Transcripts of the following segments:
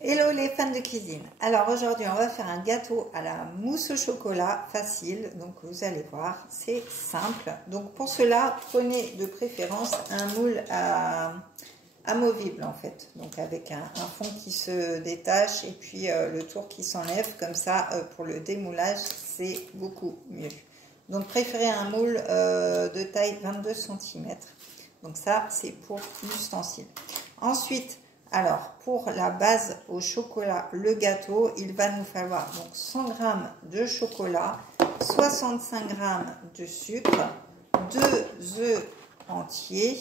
Hello les fans de cuisine. Alors aujourd'hui on va faire un gâteau à la mousse au chocolat facile. Donc vous allez voir, c'est simple. Donc pour cela, prenez de préférence un moule amovible en fait. Donc avec un fond qui se détache et puis le tour qui s'enlève. Comme ça pour le démoulage c'est beaucoup mieux. Donc préférez un moule de taille 22 cm. Donc ça c'est pour l'ustensile. Ensuite, alors, pour la base au chocolat, le gâteau, il va nous falloir donc 100 g de chocolat, 65 g de sucre, 2 œufs entiers,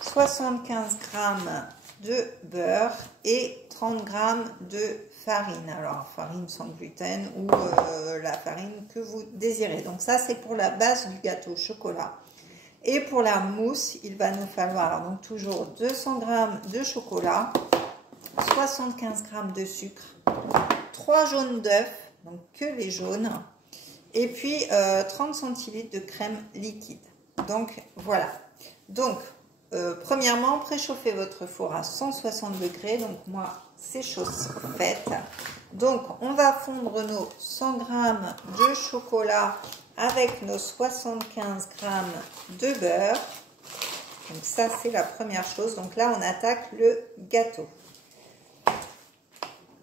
75 g de beurre et 30 g de farine. Alors, farine sans gluten ou la farine que vous désirez. Donc ça, c'est pour la base du gâteau au chocolat. Et pour la mousse, il va nous falloir donc toujours 200 g de chocolat, 75 g de sucre, 3 jaunes d'œufs, donc que les jaunes, et puis 30 centilitres de crème liquide. Donc voilà. Donc premièrement, préchauffez votre four à 160 degrés. Donc moi, c'est chose faite. Donc on va fondre nos 100 g de chocolat avec nos 75 g de beurre. Donc ça c'est la première chose. Donc là on attaque le gâteau.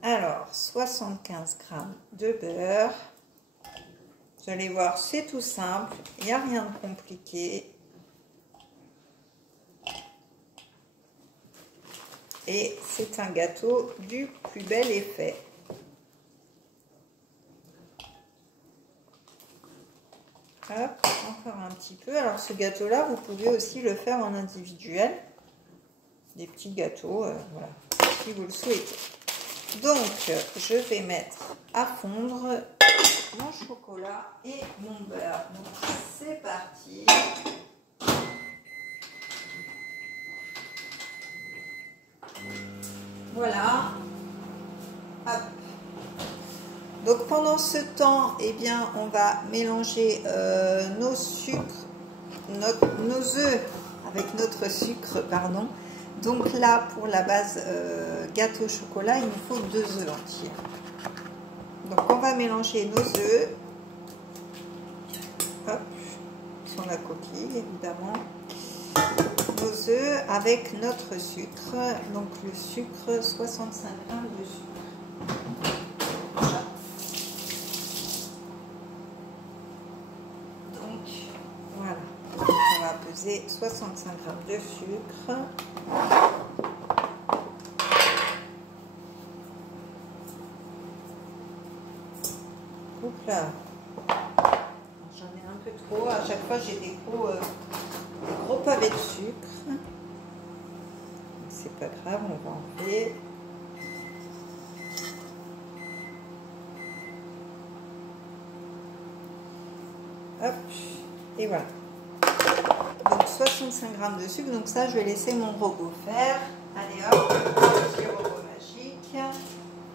Alors 75 g de beurre. Vous allez voir, c'est tout simple, il n'y a rien de compliqué. Et c'est un gâteau du plus bel effet. Hop, encore un petit peu. Alors ce gâteau là vous pouvez aussi le faire en individuel, des petits gâteaux, voilà, si vous le souhaitez. Donc je vais mettre à fondre mon chocolat et mon beurre. Donc c'est parti. Voilà. Hop. Donc pendant ce temps, eh bien, on va mélanger nos sucres, nos œufs avec notre sucre, pardon. Donc là, pour la base gâteau au chocolat, il nous faut 2 œufs entiers. Donc on va mélanger nos œufs, hop, sur la coquille évidemment, nos œufs avec notre sucre. Donc le sucre, 65 g de sucre. On va peser 65 g de sucre. Oups là. J'en ai un peu trop. À chaque fois, j'ai des gros pavés de sucre. C'est pas grave, on va enlever. Hop. Et voilà. Donc 65 g de sucre, donc ça je vais laisser mon robot faire. Allez hop, petit robot magique.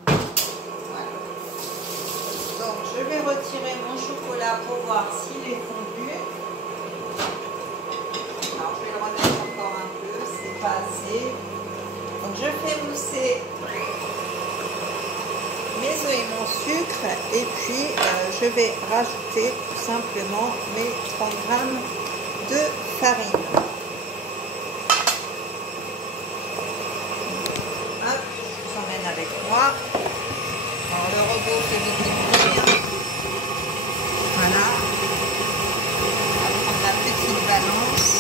Voilà. Donc je vais retirer mon chocolat pour voir s'il est fondu. Alors je vais le remettre encore un peu, c'est pas assez. Donc je fais mousser mes œufs et mon sucre et puis je vais rajouter tout simplement mes 30 g de farine. Hop, je vous emmène avec moi. Alors le robot fait vite découvrir. Voilà. On va prendre la petite balance.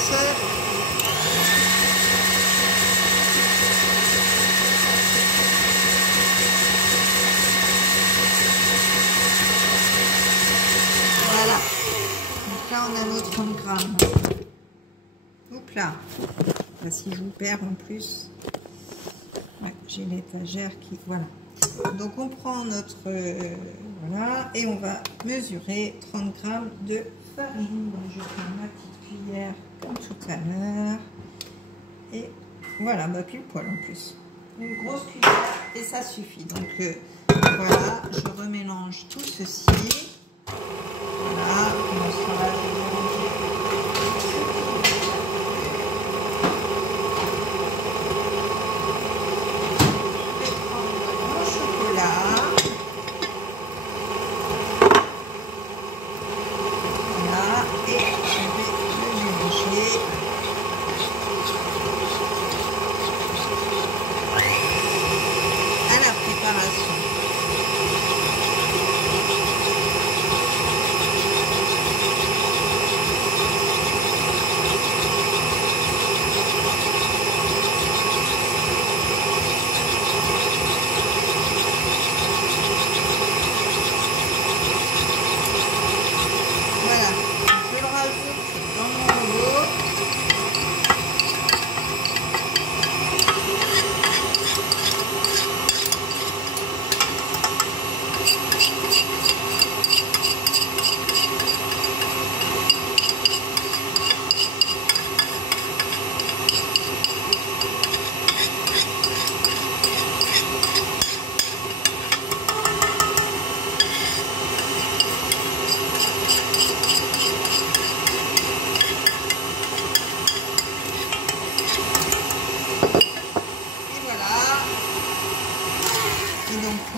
Voilà. Donc là on a nos 30 g. Hop là. Là, si je vous perds en plus, ouais, j'ai l'étagère qui, voilà. Donc on prend notre, voilà, et on va mesurer 30 g de farine. Donc je prends ma petite cuillère comme tout à l'heure. Et voilà, bah pile poil en plus. Une grosse cuillère et ça suffit. Donc voilà, je remélange tout ceci. Voilà, on sera là. Je vais prendre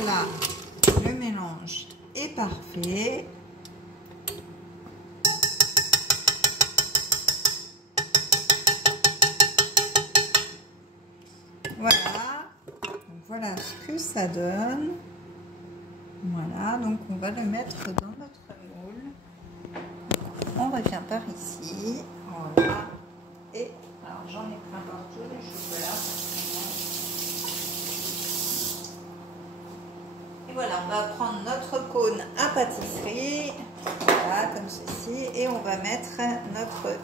là, le mélange est parfait. Voilà. Donc, voilà ce que ça donne. Voilà, donc on va le mettre dans notre moule. On revient par ici. Voilà. Et alors j'en ai plein partout du chocolat. Et voilà, on va prendre notre cône à pâtisserie. Voilà, comme ceci. Et on va mettre notre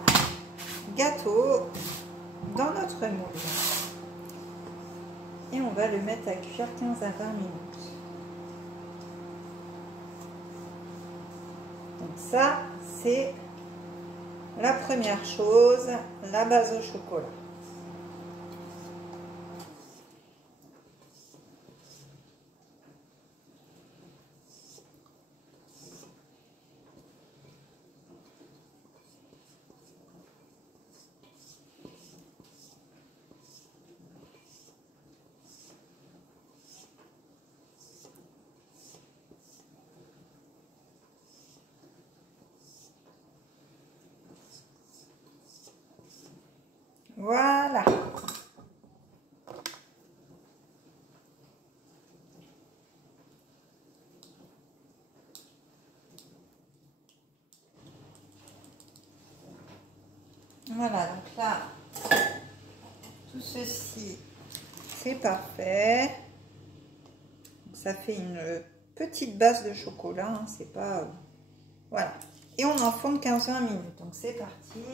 gâteau dans notre moule. Et on va le mettre à cuire 15 à 20 minutes. Donc ça, c'est la première chose, la base au chocolat. Voilà. Voilà, donc là, tout ceci, c'est parfait. Ça fait une petite base de chocolat, hein, c'est pas... voilà. Et on enfourne 15-20 minutes. Donc c'est parti.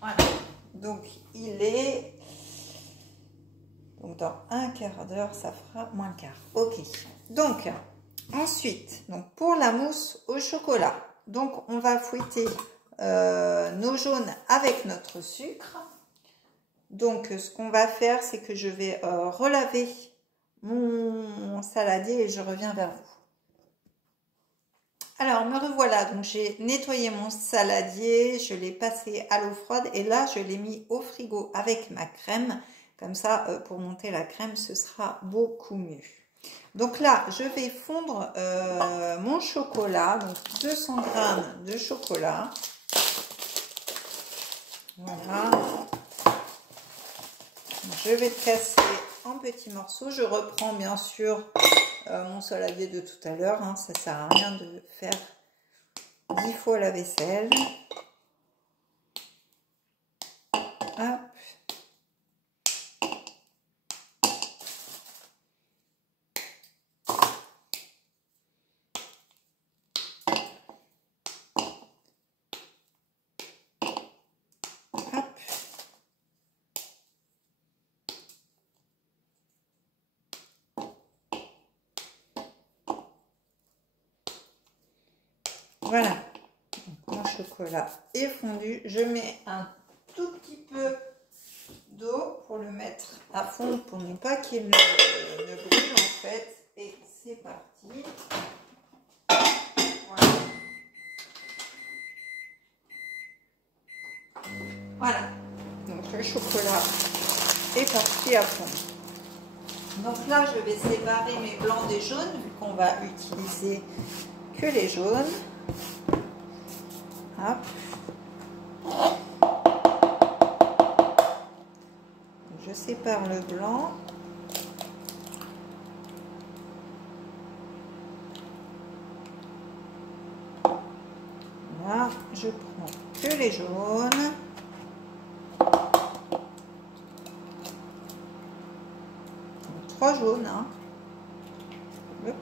Voilà. Donc il est... donc dans un quart d'heure, ça fera moins le quart. Ok. Donc ensuite, donc pour la mousse au chocolat, donc on va fouetter nos jaunes avec notre sucre. Donc ce qu'on va faire, c'est que je vais relaver mon saladier et je reviens vers vous. Alors me revoilà, donc j'ai nettoyé mon saladier, je l'ai passé à l'eau froide et là je l'ai mis au frigo avec ma crème. Comme ça, pour monter la crème, ce sera beaucoup mieux. Donc là, je vais fondre mon chocolat, donc 200 g de chocolat. Voilà. Je vais le casser en petits morceaux. Je reprends bien sûr mon saladier de tout à l'heure. Hein. Ça ne sert à rien de faire 10 fois la vaisselle. Hop. Voilà, donc, mon chocolat est fondu. Je mets un tout petit peu d'eau pour le mettre à fond pour ne pas qu'il ne brûle en fait. Et c'est parti. Voilà. Voilà, donc le chocolat est parti à fond. Donc là, je vais séparer mes blancs des jaunes vu qu'on va utiliser que les jaunes. Hop. Je sépare le blanc. Là, je prends que les jaunes. Donc, 3 jaunes. Hein. Hop.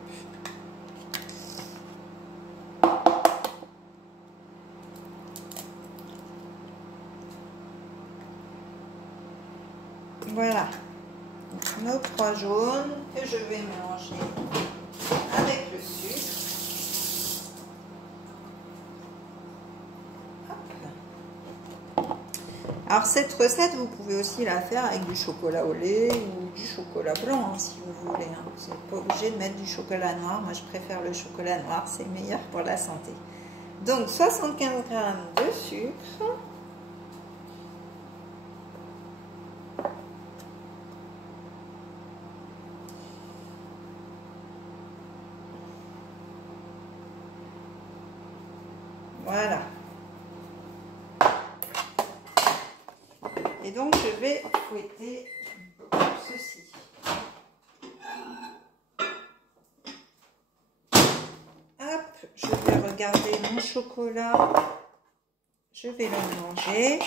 Voilà, donc, nos 3 jaunes que je vais mélanger avec le sucre. Hop. Alors cette recette, vous pouvez aussi la faire avec du chocolat au lait ou du chocolat blanc, hein, si vous voulez. Hein. Vous n'êtes pas obligé de mettre du chocolat noir. Moi, je préfère le chocolat noir, c'est meilleur pour la santé. Donc 75 g de sucre. Voilà. Et donc, je vais fouetter ceci. Hop, je vais regarder mon chocolat. Je vais le mélanger.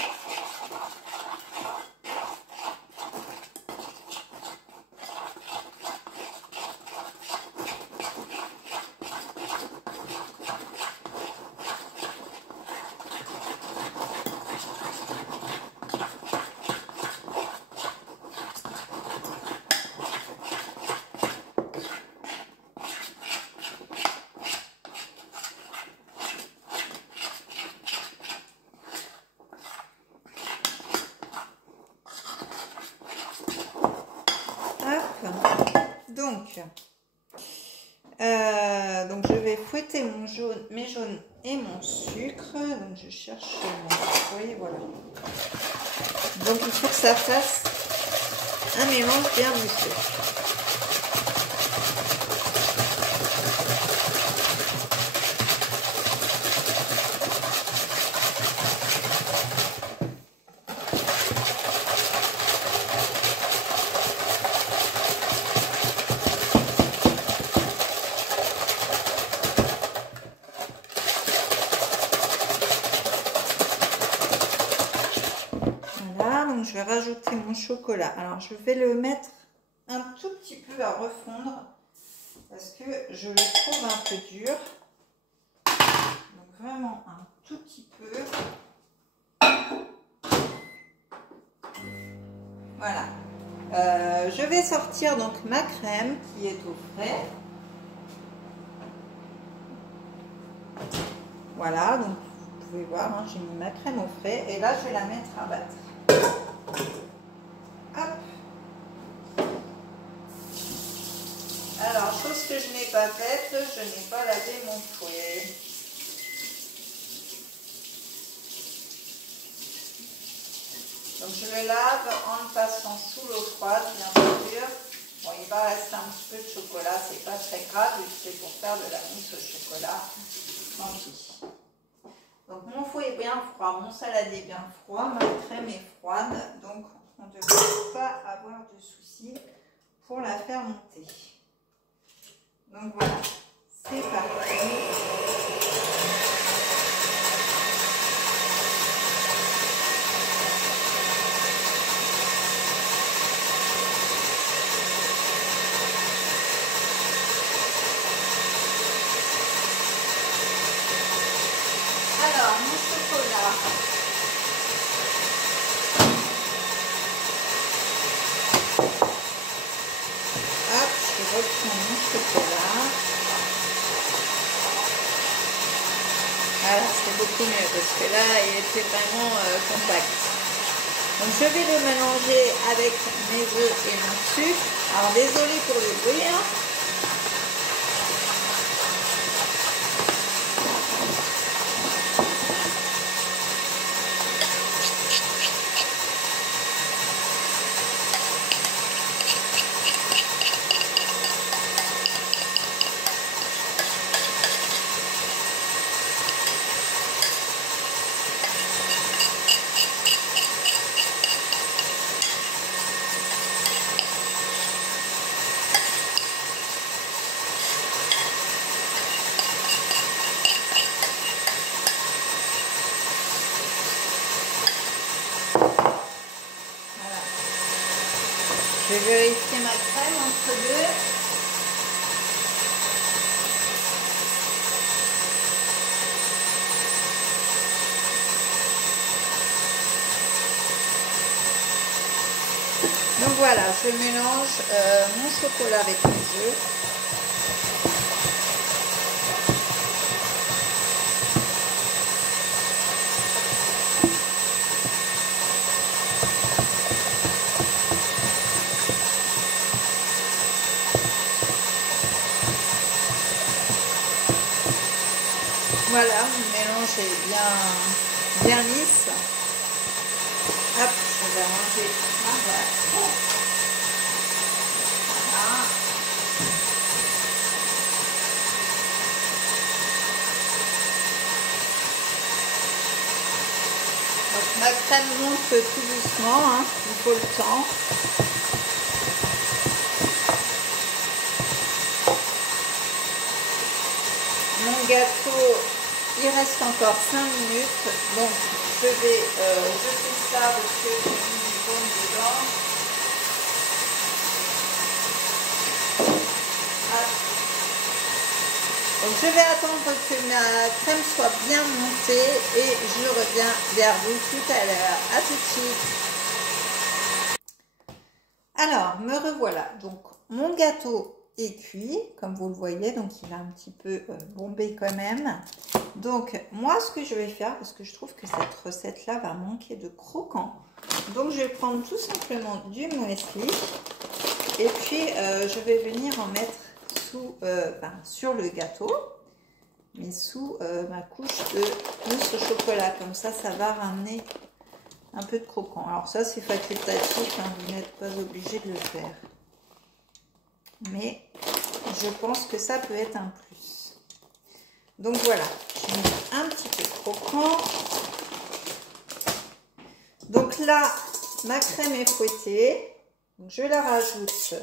Donc je vais fouetter mes jaunes et mon sucre. Donc je cherche mon fouet, voilà. Donc il faut que ça fasse un mélange bien mousseux. Je vais rajouter mon chocolat. Alors, je vais le mettre un tout petit peu à refondre parce que je le trouve un peu dur. Donc, vraiment un tout petit peu. Voilà. Je vais sortir donc ma crème qui est au frais. Voilà, donc vous pouvez voir, hein, j'ai mis ma crème au frais et là, je vais la mettre à battre. Hop. Alors, chose que je n'ai pas faite, je n'ai pas lavé mon fouet. Donc, je le lave en le passant sous l'eau froide, bien sûr. Bon, il va rester un petit peu de chocolat, c'est pas très grave, c'est pour faire de la mousse au chocolat. Tant pis. Donc, mon fouet est bien froid, mon saladier est bien froid, ma crème est froide, donc on ne devrait pas avoir de soucis pour la faire monter. Donc voilà, c'est parti. Alors, mon chocolat. Hop, je reprends mon chocolat. Voilà, c'est beaucoup mieux parce que là, il était vraiment compact. Donc, je vais le mélanger avec mes œufs et mon sucre. Alors, désolé pour le bruit, hein. Je vais vérifier ma crème entre deux. Donc voilà, je mélange mon chocolat avec mes œufs. Voilà, le mélange est bien lisse. Hop, je vais ranger ma boîte. Voilà. crème monte tout doucement, hein, il faut le temps. Mon gâteau, il reste encore 5 minutes, donc je vais jeter ça parce que j'ai mis du jaune dedans. Donc je vais attendre que ma crème soit bien montée et je reviens vers vous tout à l'heure. À tout de suite. Alors, me revoilà. Donc mon gâteau est cuit, comme vous le voyez, donc il a un petit peu bombé quand même. Donc moi ce que je vais faire, parce que je trouve que cette recette là va manquer de croquant, donc je vais prendre tout simplement du muesli et puis je vais venir en mettre sous, sur le gâteau, mais sous ma couche de mousse au chocolat, comme ça va ramener un peu de croquant. Alors ça c'est facultatif, hein, vous n'êtes pas obligé de le faire, mais je pense que ça peut être un plus. Donc voilà, je mets un petit peu de croquant. Donc là, ma crème est fouettée, donc je la rajoute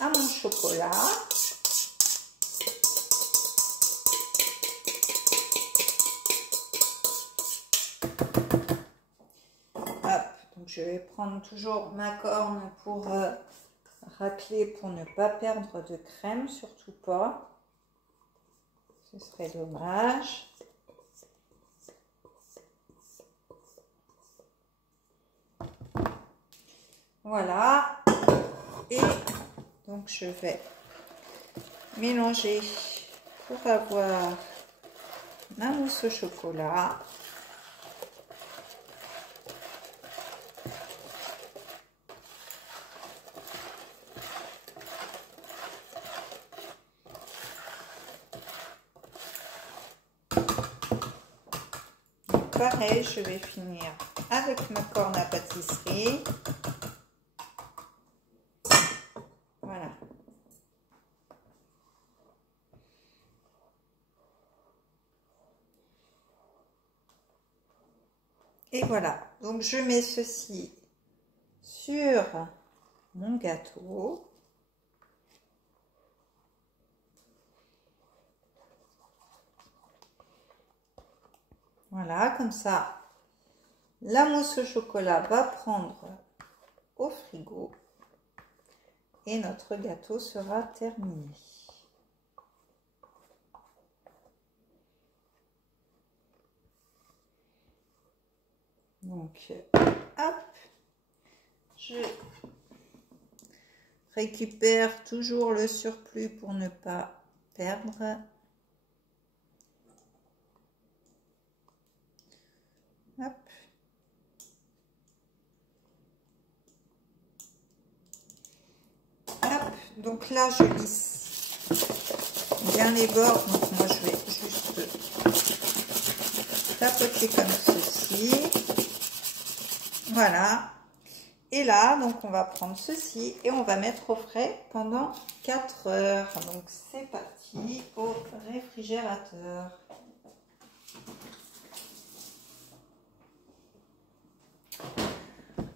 à mon chocolat. Hop, donc je vais prendre toujours ma corne pour racler, pour ne pas perdre de crème, surtout pas. Ce serait dommage. Voilà. Et donc je vais mélanger pour avoir ma mousse au chocolat. Pareil, je vais finir avec ma corne à pâtisserie. Voilà. Et voilà. Donc, je mets ceci sur mon gâteau. Voilà, comme ça, la mousse au chocolat va prendre au frigo et notre gâteau sera terminé. Donc, hop, je récupère toujours le surplus pour ne pas perdre. Hop. Hop. Donc là, je lisse bien les bords. Donc moi, je vais juste tapoter comme ceci. Voilà. Et là, donc on va prendre ceci et on va mettre au frais pendant 4 heures. Donc c'est parti au réfrigérateur.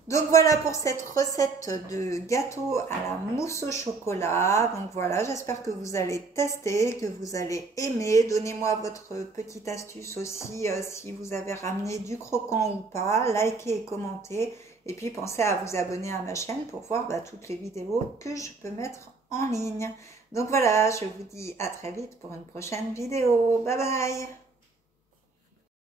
Donc voilà pour cette recette de gâteau à la mousse au chocolat. Donc voilà, j'espère que vous allez tester, que vous allez aimer. Donnez-moi votre petite astuce aussi si vous avez ramené du croquant ou pas. Likez et commentez. Et puis pensez à vous abonner à ma chaîne pour voir toutes les vidéos que je peux mettre en ligne. Donc voilà, je vous dis à très vite pour une prochaine vidéo. Bye bye!